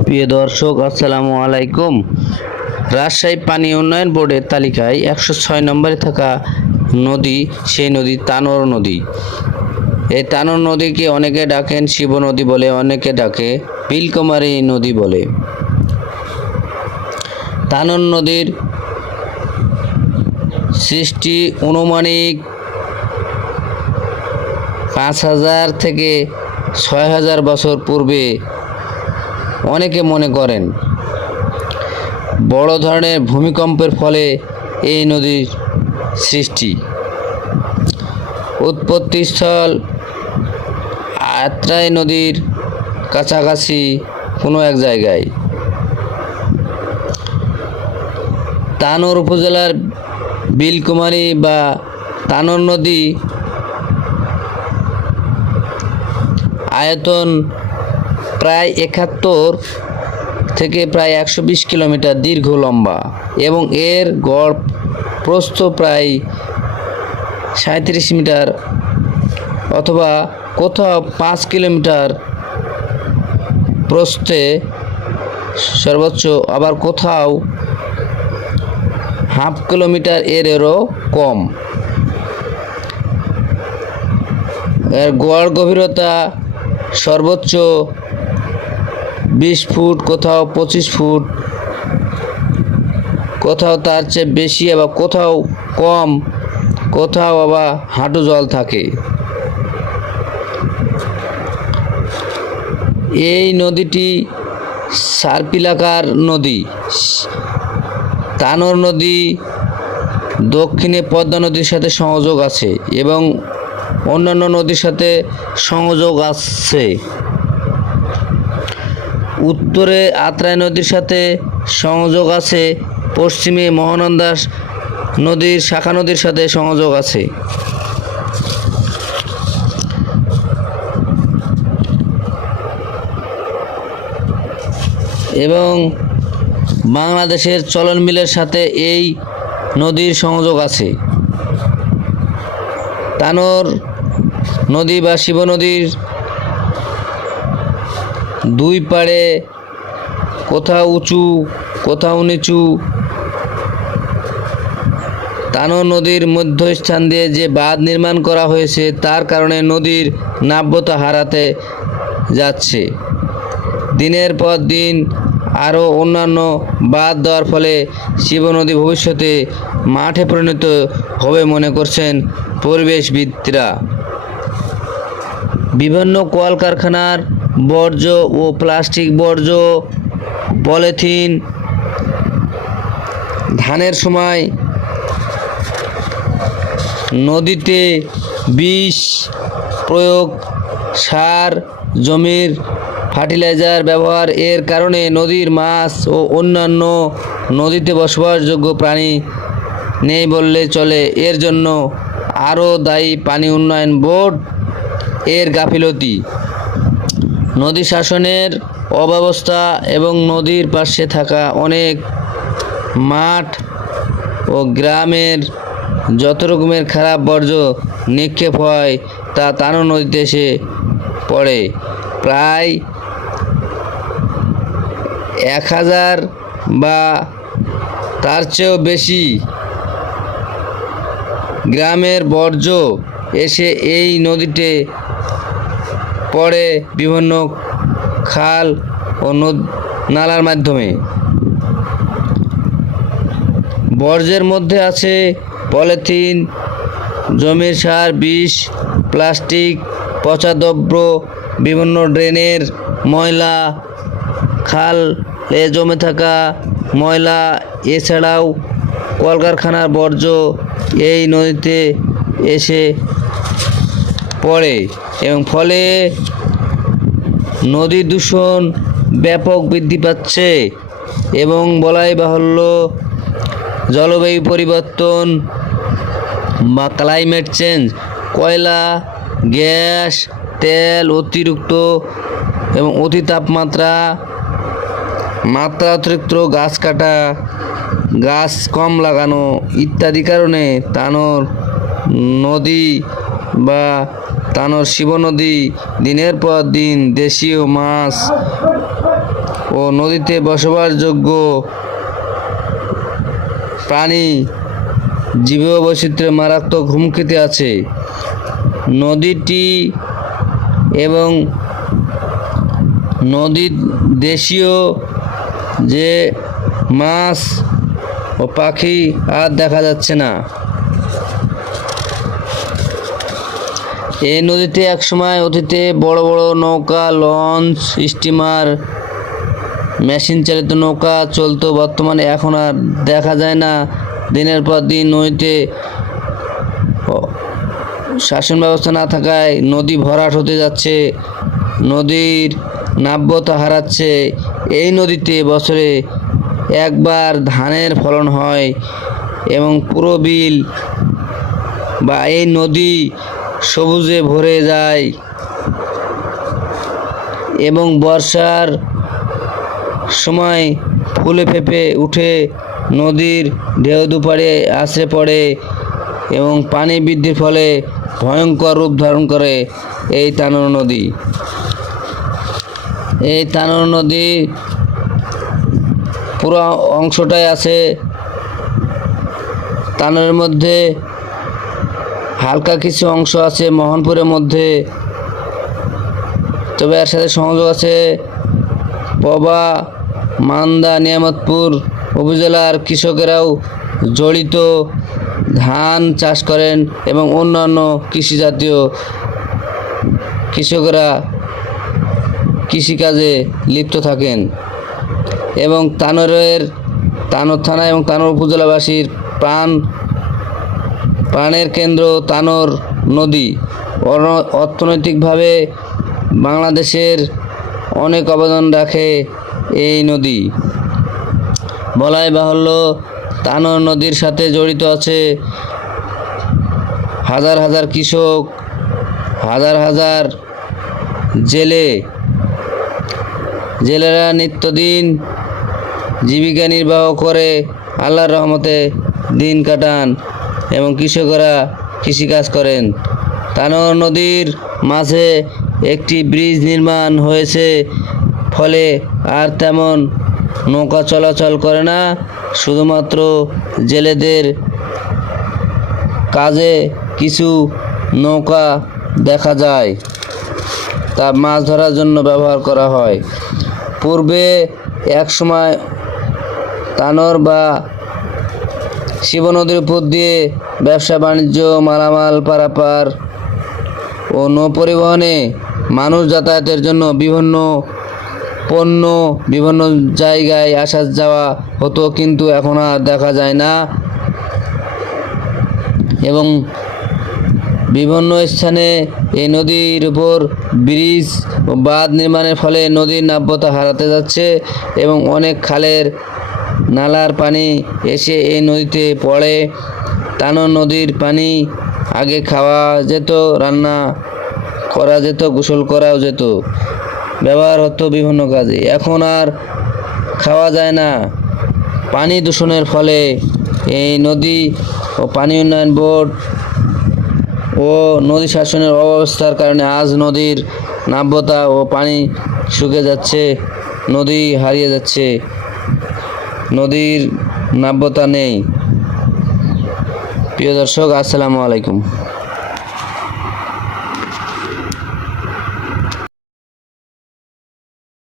প্রিয় দর্শক, আসসালামু আলাইকুম। রাজশাহী পানি উন্নয়ন বোর্ডের তালিকায় 106 নম্বরে থাকা নদী, সেই নদী তানোর নদী। এই তানোর নদীকে অনেকে ডাকেন শিব নদী বলে, অনেকে ডাকে নীলকুমারী নদী বলে। তানোর নদীর সৃষ্টি আনুমানিক 5000 থেকে 6000 বছর পূর্বে অনেকে মনে করেন। বড় ধরনের ভূমিকম্পের ফলে এই নদীর সৃষ্টি। উৎপত্তিস্থল আত্রাই নদীর কাছাকাছি কোনো এক জায়গায়। তানোর উপজেলার নীলকুমারী বা তানোর নদী আয়তন প্রায় 71 থেকে প্রায় 120 কিলোমিটার দীর্ঘ লম্বা এবং এর গড় প্রস্থ প্রায় 37 মিটার অথবা কোথাও 5 কিলোমিটার প্রস্থে সর্বোচ্চ, আবার কোথাও হাফ কিলোমিটার এরও কম। এর গড় গভীরতা সর্বোচ্চ 20 ফুট, কোথাও 25 ফুট, কোথাও তার চেয়ে বেশি, আবার কোথাও কম, কোথাও আবার হাঁটু জল থাকে। এই নদীটি সার্পিলাকার নদী। তানোর নদী দক্ষিণে পদ্মা নদীর সাথে সংযোগ আছে এবং অন্যান্য নদীর সাথে সংযোগ আছে। উত্তরে আত্রাই নদীর সাথে সংযোগ আছে, পশ্চিমে মহানন্দা নদীর শাখা নদীর সাথে সংযোগ আছে। এবং বাংলাদেশের চলন বিলের সাথে এই নদীর সংযোগ আছে। তানোর নদী বা শিব নদীর দুই পাড়ে কোথাও উঁচু, কোথাও নিচু। তানোর নদীর মধ্যস্থান দিয়ে যে বাঁধ নির্মাণ করা হয়েছে, তার কারণে নদীর নাব্যতা হারাতে যাচ্ছে। দিনের পর দিন আরও অন্যান্য বাঁধ দেওয়ার ফলে শিব নদী ভবিষ্যতে মাঠে পরিণত হবে মনে করছেন পরিবেশবিদরা। বিভিন্ন কলকারখানার বর্জ্য ও প্লাস্টিক বর্জ্য, পলিথিন, ধানের সময় নদীতে বিষ প্রয়োগ, সার, জমির ফার্টিলাইজার ব্যবহার, এর কারণে নদীর মাছ ও অন্যান্য নদীতে বসবাসযোগ্য প্রাণী নেই বললে চলে। এর জন্য আরও দায়ী পানি উন্নয়ন বোর্ড এর গাফিলতি, নদী শাসনের অব্যবস্থা এবং নদীর পাশে থাকা অনেক মাঠ ও গ্রামের যত রকমের খারাপ বর্জ্য নিক্ষেপ হয় তা তানোর নদীতে এসে পড়ে। প্রায় 1000 বা তার চেয়েও বেশি গ্রামের বর্জ্য এসে এই নদীতে পড়ে বিভিন্ন খাল ও নালার মাধ্যমে। বর্জ্যের মধ্যে আছে পলিথিন, জমির সার, বিষ, প্লাস্টিক, পচা দ্রব্য, বিভিন্ন ড্রেনের ময়লা, খালে জমে থাকা ময়লা, এছাড়াও কলকারখানার বর্জ্য এই নদীতে এসে পড়ে এবং ফলে নদী দূষণ ব্যাপক বৃদ্ধি পাচ্ছে। এবং বলাই বাহুল্য, জলবায়ু পরিবর্তন বা ক্লাইমেট চেঞ্জ, কয়লা, গ্যাস, তেল অতিরিক্ত এবং অতি তাপমাত্রা, মাত্রা অতিরিক্ত গাছ কাটা, গাছ কম লাগানো ইত্যাদি কারণে তানোর নদী বা তানোর শিব নদী দিনের পর দিন দেশীয় মাছ ও নদীতে বসবাসযোগ্য প্রাণী জীববৈচিত্র্যের মারাত্মক হুমকিতে আছে। নদীটি এবং নদীর দেশীয় যে মাছ ও পাখি আর দেখা যাচ্ছে না। এই নদীতে একসময় অতীতে বড় বড় নৌকা, লঞ্চ, স্টিমার, মেশিন চালিত নৌকা চলতো। বর্তমানে এখন আর দেখা যায় না। দিনের পর দিন নদীতে শাসন ব্যবস্থা না থাকায় নদী ভরাট হতে যাচ্ছে, নদীর নাব্যতা হারাচ্ছে। এই নদীতে বছরে একবার ধানের ফলন হয় এবং পুরো বিল বা এই নদী সবুজে ভরে যায় এবং বর্ষার সময় ফুলে ফেঁপে উঠে নদীর ঢেউ দুপারে আছড়ে পড়ে এবং পানি বৃদ্ধির ফলে ভয়ঙ্কর রূপ ধারণ করে এই তানোর নদী। এই তানোর নদী পুরো অংশটাই আছে তানোরের মধ্যে, হালকা কিছু অংশ আছে মোহনপুরের মধ্যে, তবে এর সাথে সংযোগ আছে পবা, মান্দা, নিয়ামতপুর উপজেলার কৃষকেরাও জড়িত, ধান চাষ করেন এবং অন্যান্য কৃষিজাতীয় কৃষকেরা কৃষিকাজে লিপ্ত থাকেন। এবং তানোর থানা এবং তানোর উপজেলাবাসীর প্রাণের কেন্দ্র তানোর নদী। অর্থনৈতিকভাবে বাংলাদেশের অনেক অবদান রাখে এই নদী। বলাই বাহুল্য, তানোর নদীর সাথে জড়িত আছে হাজার হাজার কৃষক, হাজার হাজার জেলেরা নিত্যদিন জীবিকা নির্বাহ করে আল্লাহর রহমতে দিন কাটান এবং কৃষকরা কৃষিকাজ করেন। তানোর নদীর মাঝে একটি ব্রিজ নির্মাণ হয়েছে, ফলে আর তেমন নৌকা চলাচল করে না। শুধুমাত্র জেলেদের কাজে কিছু নৌকা দেখা যায়, তা মাছ ধরার জন্য ব্যবহার করা হয়। পূর্বে একসময় তানোর বা শিব নদীর উপর দিয়ে ব্যবসা বাণিজ্য, মালামাল পারাপার ও নৌ পরিবহনে মানুষ যাতায়াতের জন্য বিভিন্ন পণ্য বিভিন্ন জায়গায় আসা যাওয়া হতো, কিন্তু এখন আর দেখা যায় না। এবং বিভিন্ন স্থানে এই নদীর উপর ব্রিজ ও বাঁধ নির্মাণের ফলে নদীর নাব্যতা হারাতে যাচ্ছে এবং অনেক খালের নালার পানি এসে এই নদীতে পড়ে। তানোর নদীর পানি আগে খাওয়া যেত, রান্না করা যেত, গোসল করাও যেত, ব্যবহার হতো বিভিন্ন কাজে। এখন আর খাওয়া যায় না। পানি দূষণের ফলে এই নদী ও পানি উন্নয়ন বোর্ড ও নদী শাসনের অব্যবস্থার কারণে আজ নদীর নাব্যতা ও পানি শুকিয়ে যাচ্ছে, নদী হারিয়ে যাচ্ছে, নদীর নাব্যতা নেই। প্রিয় দর্শক, আসসালামু আলাইকুম।